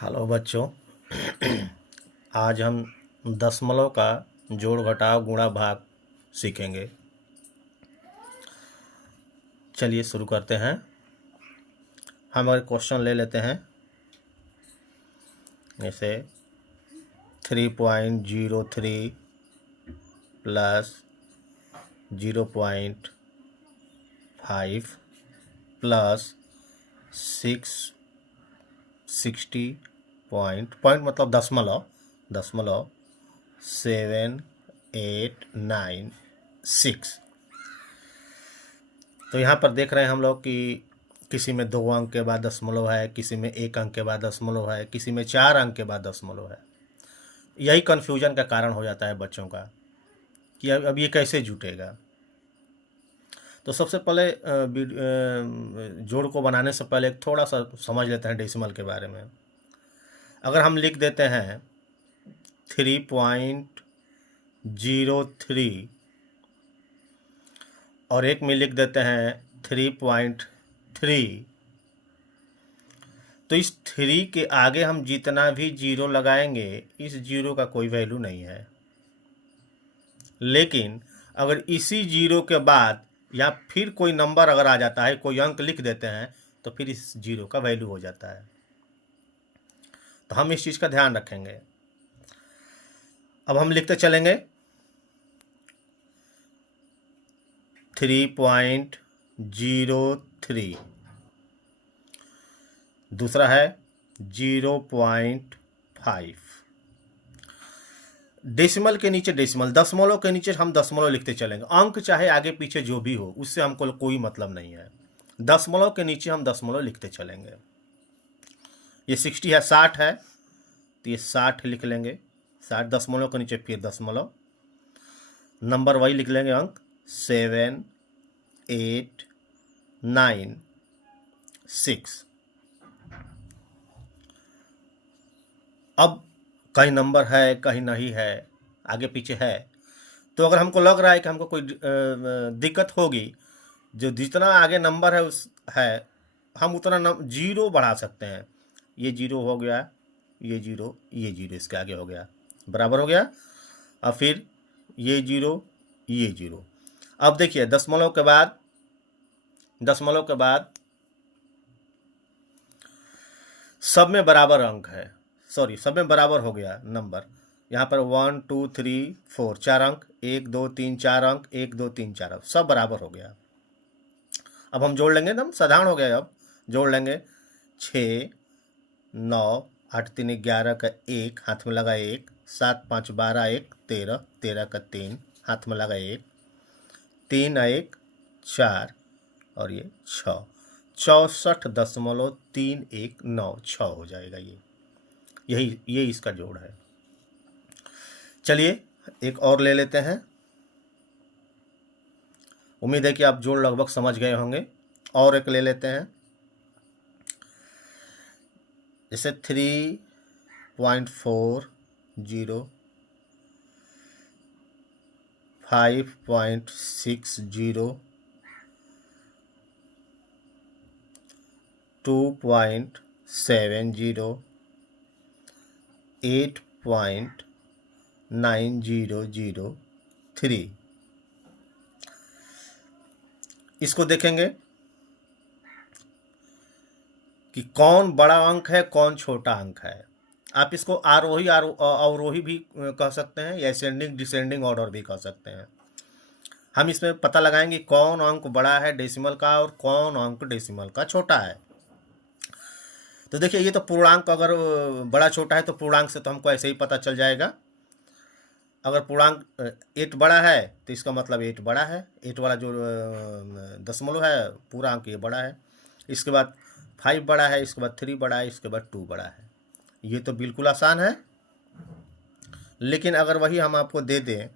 Hello बच्चों। आज हम दशमलव का जोड़ घटाव गुणा भाग सीखेंगे। चलिए शुरू करते हैं। हम अगर क्वेश्चन ले लेते हैं जैसे 3.03 प्लस 0.5 प्लस 660 पॉइंट मतलब दशमलव 7,8,9,6। तो यहाँ पर देख रहे हैं हम लोग कि किसी में 2 अंक के बाद दशमलव है, किसी में 1 अंक के बाद दशमलव है, किसी में 4 अंक के बाद दशमलव है। यही कन्फ्यूजन का कारण हो जाता है बच्चों का कि अब ये कैसे जुटेगा। तो सबसे पहले जोड़ को बनाने से पहले एक थोड़ा सा समझ लेते हैं डेसिमल के बारे में। अगर हम लिख देते हैं 3.03 और एक में लिख देते हैं 3.3, तो इस 3 के आगे हम जितना भी जीरो लगाएंगे इस जीरो का कोई वैल्यू नहीं है। लेकिन अगर इसी जीरो के बाद या फिर कोई नंबर अगर आ जाता है, कोई अंक लिख देते हैं, तो फिर इस जीरो का वैल्यू हो जाता है। तो हम इस चीज़ का ध्यान रखेंगे। अब हम लिखते चलेंगे 3.03, दूसरा है 0.5। डेसिमल के नीचे डेसिमल, दशमलव के नीचे हम दशमलव लिखते चलेंगे। अंक चाहे आगे पीछे जो भी हो उससे हमको कोई मतलब नहीं है। दशमलव के नीचे हम दशमलव लिखते चलेंगे। ये 60 है, 60 है तो ये 60 लिख लेंगे। 60 दशमलव के नीचे फिर दशमलव, नंबर वही लिख लेंगे अंक 7, 8, 9, 6। अब कहीं नंबर है कहीं नहीं है, आगे पीछे है, तो अगर हमको लग रहा है कि हमको कोई दिक्कत होगी, जो जितना आगे नंबर है उस है हम उतना जीरो बढ़ा सकते हैं। ये जीरो हो गया, ये जीरो इसके आगे हो गया, बराबर हो गया। और फिर ये जीरो ये जीरो। अब देखिए दशमलव के बाद सब में बराबर अंक है, सॉरी सब में बराबर हो गया नंबर। यहाँ पर 1 2 3 4 4 अंक, 1 2 3 4 अंक, 1 2 3 4 अंक, सब बराबर हो गया। अब हम जोड़ लेंगे, एकदम साधारण हो गया। अब जोड़ लेंगे 6 9 8 3 11 का 1 हाथ में लगा 1, 7 5 12 1 13, 13 का 3 हाथ में लगा 1, 3 1 4 और ये 6, 64.3196 हो जाएगा। ये इसका जोड़ है। चलिए एक और ले लेते हैं। उम्मीद है कि आप जोड़ लगभग समझ गए होंगे। और एक ले लेते हैं जैसे 3.40, 5.60, 2.70, 8.9003। इसको देखेंगे कि कौन बड़ा अंक है कौन छोटा अंक है। आप इसको आरोही अवरोही भी कह सकते हैं या असेंडिंग डिसेंडिंग ऑर्डर भी कह सकते हैं। हम इसमें पता लगाएंगे कौन अंक बड़ा है डेसिमल का और कौन अंक डेसिमल का छोटा है। तो देखिए ये तो पूर्णांक, अगर बड़ा छोटा है तो पूर्णांक से तो हमको ऐसे ही पता चल जाएगा। अगर पूर्णांक 8 बड़ा है तो इसका मतलब 8 बड़ा है, 8 वाला जो दशमलव है पूरा अंक ये बड़ा है। इसके बाद 5 बड़ा है, इसके बाद 3 बड़ा है, इसके बाद 2 बड़ा है। ये तो बिल्कुल आसान है। लेकिन अगर वही हम आपको दे दें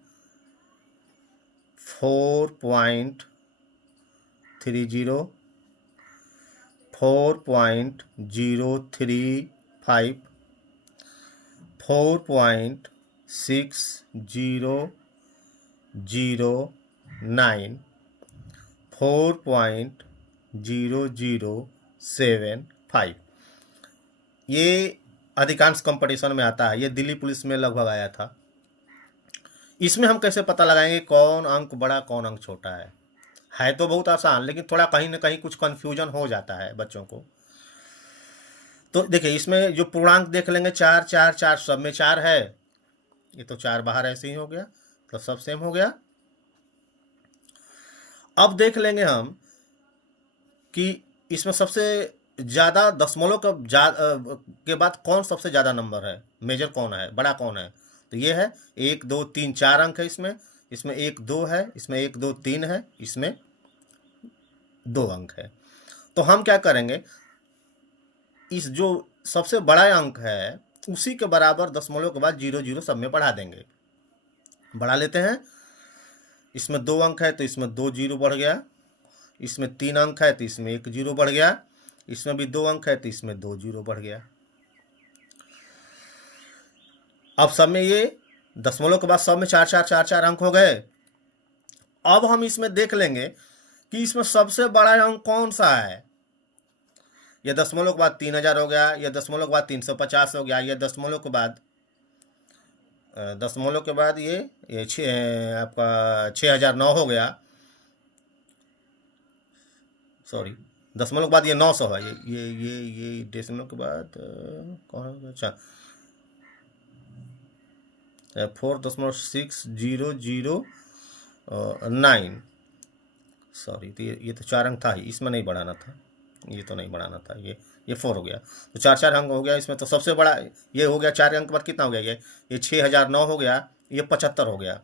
4.30, 4.035, 4.6009, 4.0075, ये अधिकांश कंपटीशन में आता है, ये दिल्ली पुलिस में लगभग आया था। इसमें हम कैसे पता लगाएंगे कौन अंक बड़ा कौन अंक छोटा है तो बहुत आसान, लेकिन थोड़ा कहीं ना कहीं कुछ कन्फ्यूजन हो जाता है बच्चों को। तो देखिए इसमें जो पूर्णांक देख लेंगे 4 4 4, सब में 4 है, ये तो 4 बाहर ऐसे ही हो गया, तो सब सेम हो गया। अब देख लेंगे हम कि इसमें सबसे ज़्यादा दशमलव के बाद कौन सबसे ज़्यादा नंबर है, मेजर कौन है, बड़ा कौन है। तो ये है 1 2 3 4 अंक है इसमें, इसमें 1 2 है, इसमें 1 2 3 है, इसमें 2 अंक है। तो हम क्या करेंगे, इस जो सबसे बड़ा अंक है उसी के बराबर दशमलव के बाद 0 0 सब में बढ़ा देंगे। बढ़ा लेते हैं, इसमें 2 अंक है तो इसमें 2 0 बढ़ गया, इसमें 3 अंक है तो इसमें 1 0 बढ़ गया, इसमें भी 2 अंक है तो इसमें 2 0 बढ़ गया। अब सब में ये दशमलव के बाद सब में 4 4 4 4 अंक हो गए। अब हम इसमें देख लेंगे कि इसमें सबसे बड़ा अंक कौन सा है। यह दशमलव के बाद 3000 हो गया, यह दशमलव के बाद 350 हो गया, यह दशमलव के बाद ये आपका 6009 हो गया, सॉरी दशमलव के बाद ये 900 है, ये डेसिमल के बाद कौन, अच्छा 4.60009, सॉरी तो ये तो 4 अंक था ही, इसमें नहीं बढ़ाना था, ये तो नहीं बढ़ाना था, ये 4 हो गया, तो 4 4 अंक हो गया इसमें। तो सबसे बड़ा ये हो गया, 4 अंक बाद कितना हो गया, ये 6009 हो गया, ये 75 हो गया।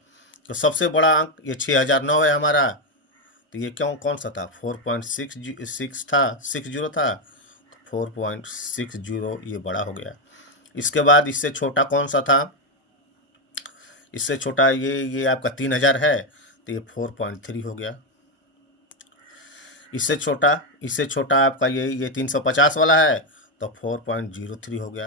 तो सबसे बड़ा अंक ये 6009 है हमारा। तो ये कौन सा था, 4.66 था, 60 था, 4.60 ये बड़ा हो गया। इसके बाद इससे छोटा कौन सा था, इससे छोटा ये आपका 3000 है, तो ये 4.3 हो गया। इससे छोटा आपका ये 350 वाला है, तो 4.03 हो गया।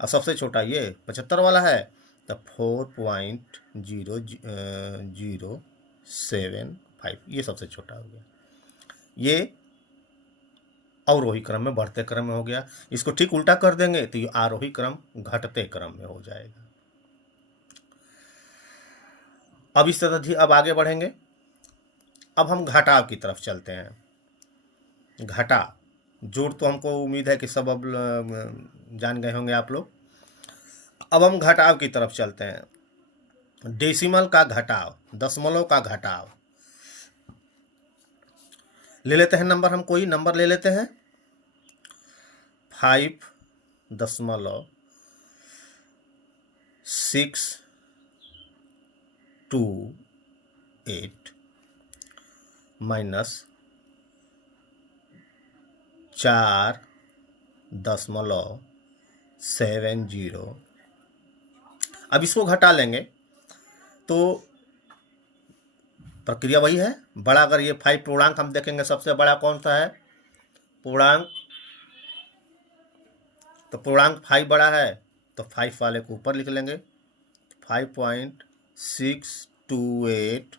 और सबसे छोटा ये 75 वाला है, तो 4.0075, ये सबसे छोटा हो गया। ये अवरोही क्रम में बढ़ते क्रम में हो गया। इसको ठीक उल्टा कर देंगे तो ये आरोही क्रम घटते क्रम में हो जाएगा। अब इस तरह अब आगे बढ़ेंगे। अब हम घटाव की तरफ चलते हैं। घटा जोड़ तो हमको उम्मीद है कि सब अब जान गए होंगे आप लोग। अब हम घटाव की तरफ चलते हैं। डेसिमल का घटाव, दशमलव का घटाव। ले लेते हैं नंबर, हम कोई नंबर ले लेते हैं 5.628 माइनस 4.70। अब इसको घटा लेंगे तो प्रक्रिया वही है। बड़ा अगर ये 5 पूर्णांक हम देखेंगे, सबसे बड़ा कौन सा है पूर्णांक, तो पूर्णांक 5 बड़ा है, तो 5 वाले को ऊपर लिख लेंगे 5.628,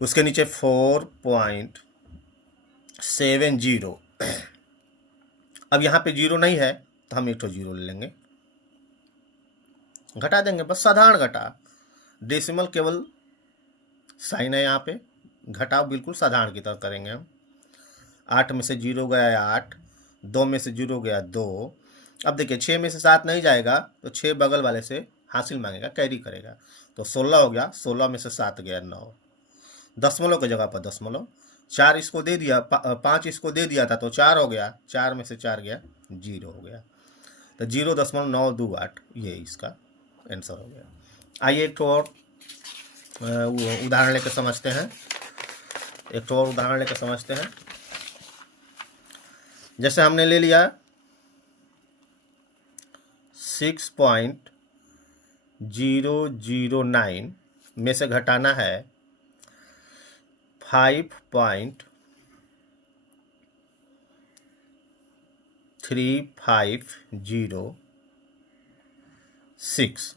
उसके नीचे 4.70। अब यहाँ पे 0 नहीं है तो हम एक तो 0 ले लेंगे, घटा देंगे, बस साधारण घटा। डेसिमल केवल साइन है यहाँ पे, घटाव बिल्कुल साधारण की तरह करेंगे हम। 8 में से 0 गया 8, 2 में से 0 गया 2। अब देखिए 6 में से 7 नहीं जाएगा तो 6 बगल वाले से हासिल मांगेगा, कैरी करेगा, तो 16 हो गया। 16 में से 7 गया 9, दशमलव की जगह पर दशमलव। 4 इसको दे दिया, 5 इसको दे दिया था तो 4 हो गया, 4 में से 4 गया 0 हो गया, तो 0.928 ये इसका आंसर हो गया। आइए एक और उदाहरण लेकर समझते हैं। जैसे हमने ले लिया 6.009 में से घटाना है 5.3506।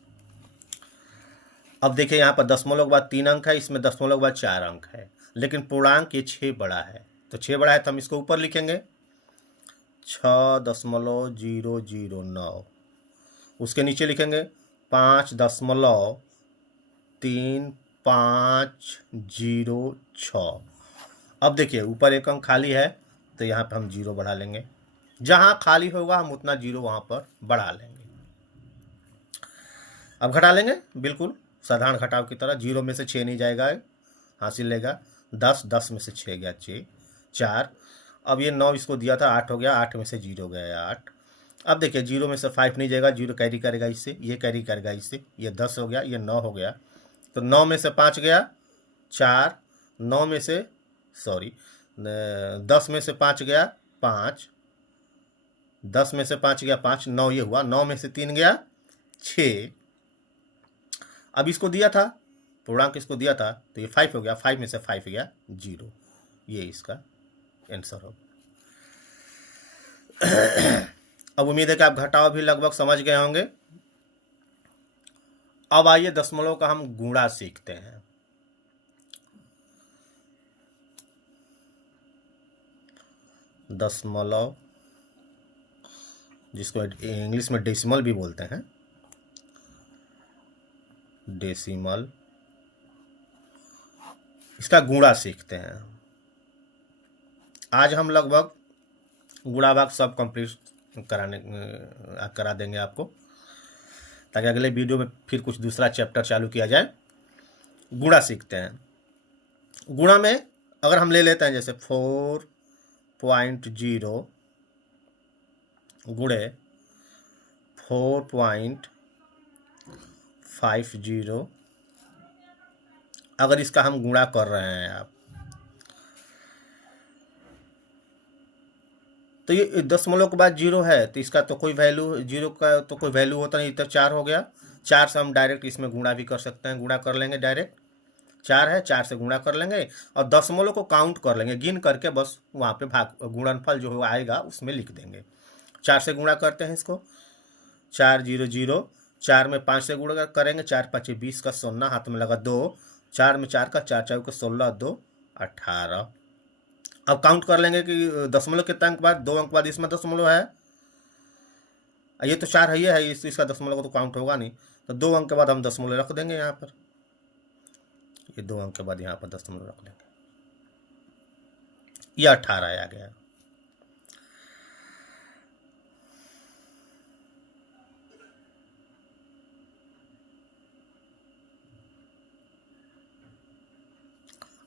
अब देखिए यहाँ पर दशमलव के बाद 3 अंक है, इसमें दशमलव के बाद 4 अंक है, लेकिन पूर्णांक ये 6 बड़ा है, तो 6 बड़ा है तो हम इसको ऊपर लिखेंगे 6.009। उसके नीचे लिखेंगे 5.3506। अब देखिए ऊपर एक अंक खाली है तो यहाँ पे हम 0 बढ़ा लेंगे, जहाँ खाली होगा हम उतना 0 वहाँ पर बढ़ा लेंगे। अब घटा लेंगे बिल्कुल साधारण घटाव की तरह। 0 में से 6 नहीं जाएगा, हासिल लेगा 10, 10 में से 6 गया 6, 4। अब ये 9 इसको दिया था, 8 हो गया, 8 में से 0 गया 8। अब देखिए 0 में से 5 नहीं जाएगा, 0 कैरी करेगा इससे, ये कैरी करेगा इससे, ये 10 हो गया, ये 9 हो गया। तो 9 में से 5 गया 4, 9 में से 10 में से 5 गया 5, 10 में से 5 गया 5, 9 ये हुआ, 9 में से 3 गया 6। अब इसको दिया था पूर्णांक, इसको दिया था तो ये 5 हो गया, 5 में से 5 गया 0। ये इसका आंसर हो। अब उम्मीद है कि आप घटाव भी लगभग समझ गए होंगे। अब आइए दशमलव का हम गुणा सीखते हैं। दशमलव, जिसको इंग्लिश में डेसिमल भी बोलते हैं, डेसिमल, इसका गुणा सीखते हैं। आज हम लगभग गुणा भाग सब कंप्लीट करा देंगे आपको, ताकि अगले वीडियो में फिर कुछ दूसरा चैप्टर चालू किया जाए। गुणा सीखते हैं। गुणा में अगर हम ले लेते हैं जैसे 4.0 गुणे 4.50, अगर इसका हम गुणा कर रहे हैं आप, तो ये दशमलव के बाद 0 है तो इसका तो कोई वैल्यू, 0 का तो कोई वैल्यू होता नहीं, तो 4 हो गया। 4 से हम डायरेक्ट इसमें गुणा भी कर सकते हैं, गुणा कर लेंगे डायरेक्ट। 4 है, 4 से गुणा कर लेंगे और दशमलव को काउंट कर लेंगे, गिन करके बस वहाँ पे भाग गुणनफल जो आएगा उसमें लिख देंगे। 4 से गुणा करते हैं इसको, 400, 4 में 5 से गुणा करेंगे, 4 5 20 का 0 हाथ में लगा 2, 4 में 4 का 4 4 का 16, 2 18। अब काउंट कर लेंगे कि दशमलव कितना अंक बाद, 2 अंक बाद इसमें दशमलव है, ये तो 4 है, ये है, इसका दशमलव को तो काउंट होगा नहीं, तो 2 अंक के बाद हम दशमलव रख देंगे यहाँ पर। ये 2 अंक के बाद यहाँ पर दशमलव रख लेंगे, ये 18 आ गया।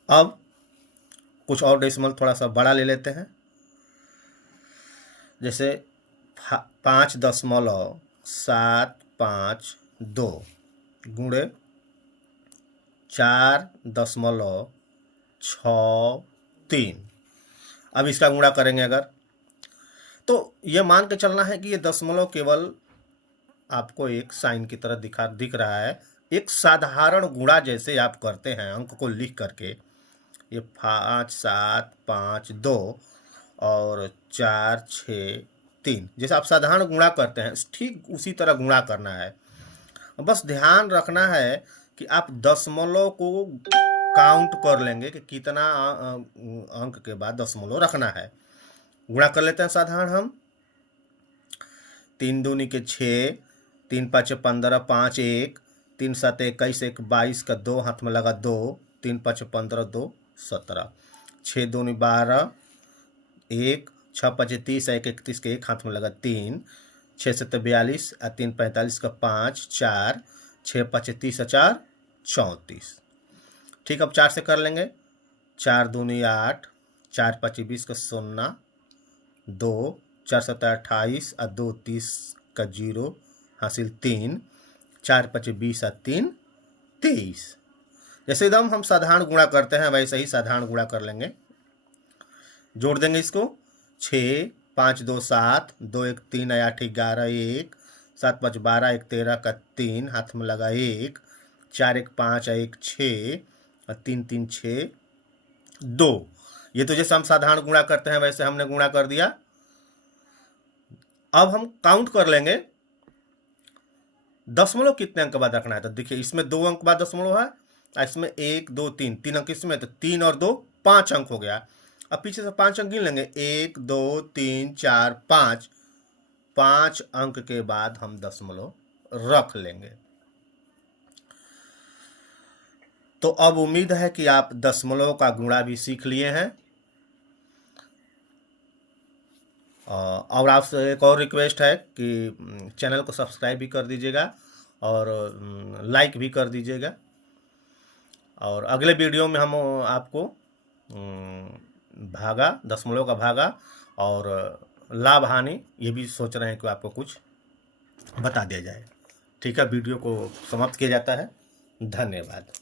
अब कुछ और डेसिमल थोड़ा सा बड़ा ले लेते हैं, जैसे 5.752 गुणे 4.63। अब इसका गुणा करेंगे अगर, तो ये मान के चलना है कि ये दशमलव केवल आपको एक साइन की तरह दिख रहा है। एक साधारण गुणा जैसे आप करते हैं अंक को लिख करके, ये 5.752 और 4.63, जैसे आप साधारण गुणा करते हैं ठीक उसी तरह गुणा करना है। बस ध्यान रखना है कि आप दशमलव को काउंट कर लेंगे कि कितना अंक के बाद दशमलव रखना है। गुणा कर लेते हैं साधारण हम, 3 दूनी के 6, 3 5 15, 5 1, 3 7 21, 1 22 का 2 हाथ में लगा 2, 3 5 15, 2 17, 6 दूनी 12, 1, 6 5 30, 1 31 के 1 हाथ में लगा 3, 6 7 42, 3 45 का 5, 4, 6 5 30, 4 34। ठीक, अब 4 से कर लेंगे, 4 दूनी 8, 4 5 20 का 0, 2, 4 7 28, 2 30 का 0 हासिल 3, 4 5 20, 3 23। जैसे एकदम हम साधारण गुणा करते हैं वैसे ही साधारण गुणा कर लेंगे। जोड़ देंगे इसको, 6 5 2 7, 2 1 3 8 11 1, 7 5 12, 1 13 का 3 हाथ में लगा 1, 4 1 5, 1 6 और 3 3 6 2। ये तो जैसे हम साधारण गुणा करते हैं वैसे हमने गुणा कर दिया। अब हम काउंट कर लेंगे दशमलव कितने अंक बाद रखना है। तो देखिए इसमें 2 अंक बाद दशमलव है, इसमें 1 2 3 अंक इसमें, तो 3 और 2 5 अंक हो गया। अब पीछे से 5 अंक गिन लेंगे, 1 2 3 4 5। 5 अंक के बाद हम दशमलव रख लेंगे। तो अब उम्मीद है कि आप दशमलव का गुणा भी सीख लिए हैं। और आपसे एक और रिक्वेस्ट है कि चैनल को सब्सक्राइब भी कर दीजिएगा और लाइक भी कर दीजिएगा। और अगले वीडियो में हम आपको भागा, दशमलव का भागा और लाभ हानि, ये भी सोच रहे हैं कि आपको कुछ बता दिया जाए। ठीक है, वीडियो को समाप्त किया जाता है। धन्यवाद।